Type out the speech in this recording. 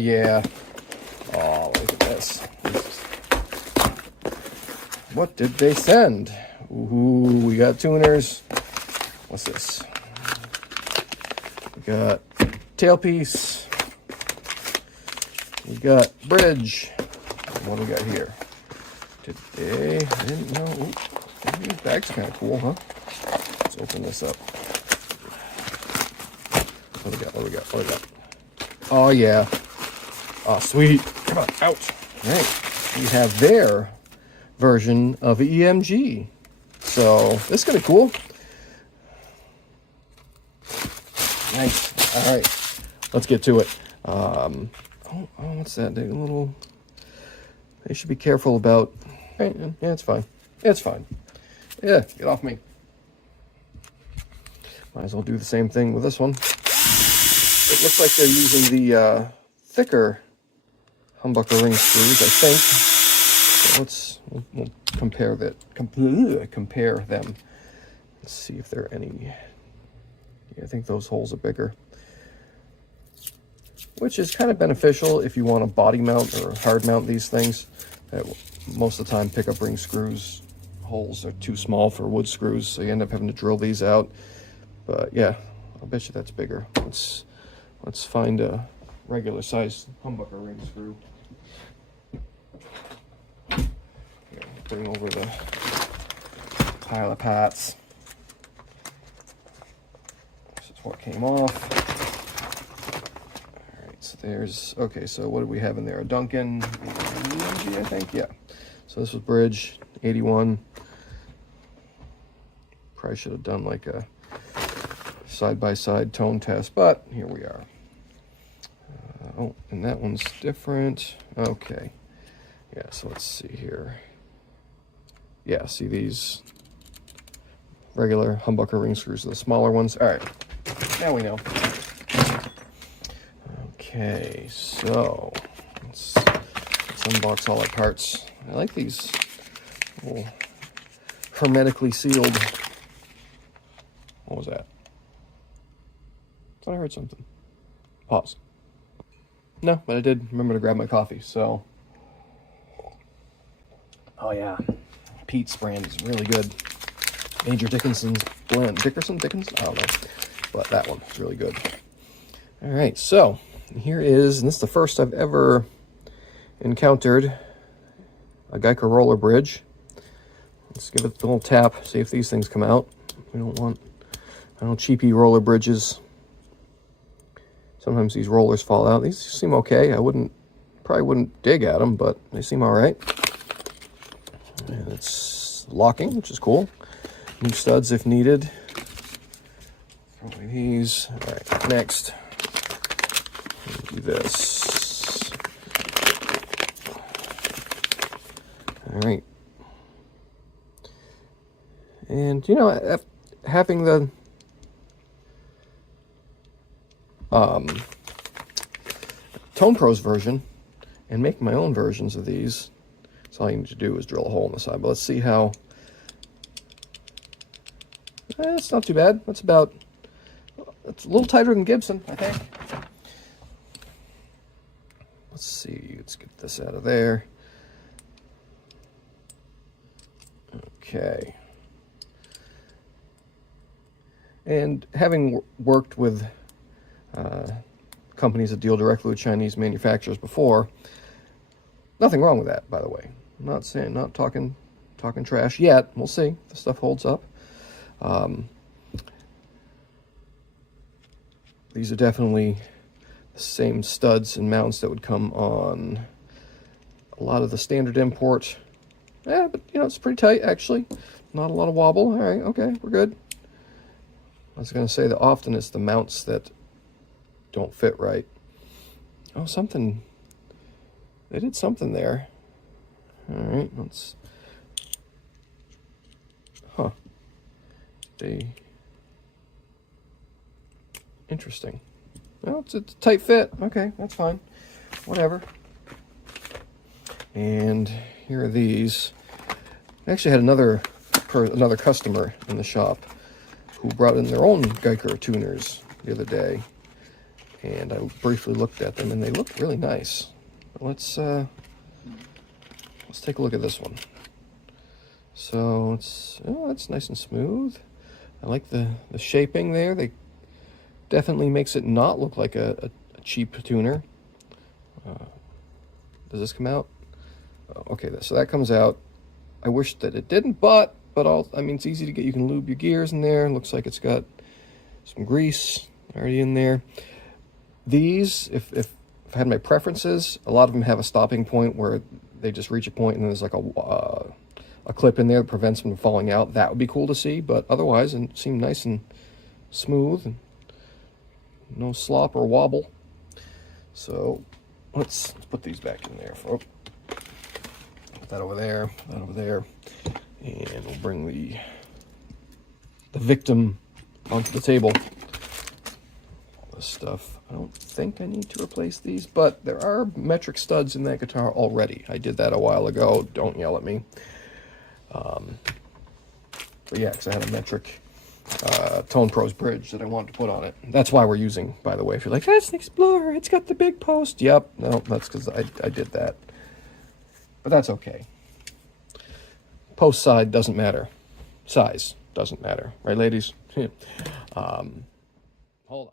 yeah. Oh, look at this. What did they send? Ooh, we got tuners. What's this? We got tailpiece. We got bridge. What do we got here? Today, I didn't know. Ooh, this bag's kind of cool, huh? Let's open this up. What do we got? What do we got? What do we got? Oh, yeah. Oh, sweet. Come on, out. All right. We have their version of EMG. So, this is kind of cool. Nice. All right. Let's get to it. Oh, what's that? They little... They should be careful about... Right, yeah, it's fine. It's fine. Yeah, get off me. Might as well do the same thing with this one. It looks like they're using the thicker humbucker ring screws, I think. So we'll compare them. Let's see if there are any. Yeah, I think those holes are bigger, which is kind of beneficial if you want to body mount or hard mount these things. Most of the time, pickup ring screws holes are too small for wood screws, so you end up having to drill these out. But yeah, I'll bet you that's bigger. Let's find a regular size humbucker ring screw. Here, bring over the pile of parts. This is what came off. All right, so there's, okay, so what do we have in there? A Duncan EMG, I think, yeah. So this was bridge, 81. Probably should have done like a side-by-side tone test, but here we are. Oh, and that one's different. Okay. Yeah, so let's see here. Yeah, see these regular humbucker ring screws are the smaller ones. All right, now we know. Okay, so let's unbox all our parts. I like these little hermetically sealed. What was that? I thought I heard something. Pause. No, but I did remember to grab my coffee, so. Oh yeah, Pete's brand is really good. Major Dickinson's blend. Dickinson? I don't know. But that one is really good. All right, so here is, and this is the first I've ever encountered a Guyker roller bridge. Let's give it a little tap, see if these things come out. We don't want, cheapy roller bridges. Sometimes these rollers fall out. These seem okay. Probably wouldn't dig at them, but they seem all right. And it's locking, which is cool. New studs if needed. Throw away these. All right, next. Do this. All right. And, you know, having the Tone Pros version and make my own versions of these. So all you need to do is drill a hole in the side. But let's see how. It's not too bad. It's a little tighter than Gibson, I think. Let's see. Let's get this out of there. Okay. And having worked with companies that deal directly with Chinese manufacturers before, nothing wrong with that, by the way. I'm not talking trash yet. We'll see if the stuff holds up. These are definitely the same studs and mounts that would come on a lot of the standard import. Yeah, but you know, it's pretty tight actually. Not a lot of wobble. All right, okay, we're good. I was going to say that often it's the mounts that don't fit right. Oh, something. They did something there. All right, let's. Huh. Interesting. Well, it's a tight fit. Okay, that's fine. Whatever. And here are these. I actually had another customer in the shop who brought in their own Guyker tuners the other day. and I briefly looked at them, and they look really nice. Let's take a look at this one. So it's nice and smooth. I like the shaping there. They definitely makes it not look like a cheap tuner. Does this come out? Oh, okay, so that comes out. I wish that it didn't, but I mean, it's easy to get. You can lube your gears in there. It looks like it's got some grease already in there. These, if I had my preferences, a lot of them have a stopping point where they just reach a point and then there's like a clip in there that prevents them from falling out. That would be cool to see, but otherwise it seemed nice and smooth and no slop or wobble. So let's put these back in there. Put that over there, that over there, and we'll bring the victim onto the table. All this stuff. I don't think I need to replace these, but there are metric studs in that guitar already. I did that a while ago. Don't yell at me. But yeah, because I had a metric Tone Pros bridge that I wanted to put on it. That's why we're using, by the way. If you're like, that's an Explorer, it's got the big post. Yep, no, that's because I did that. But that's okay. Post side doesn't matter. Size doesn't matter. Right, ladies? Hold on.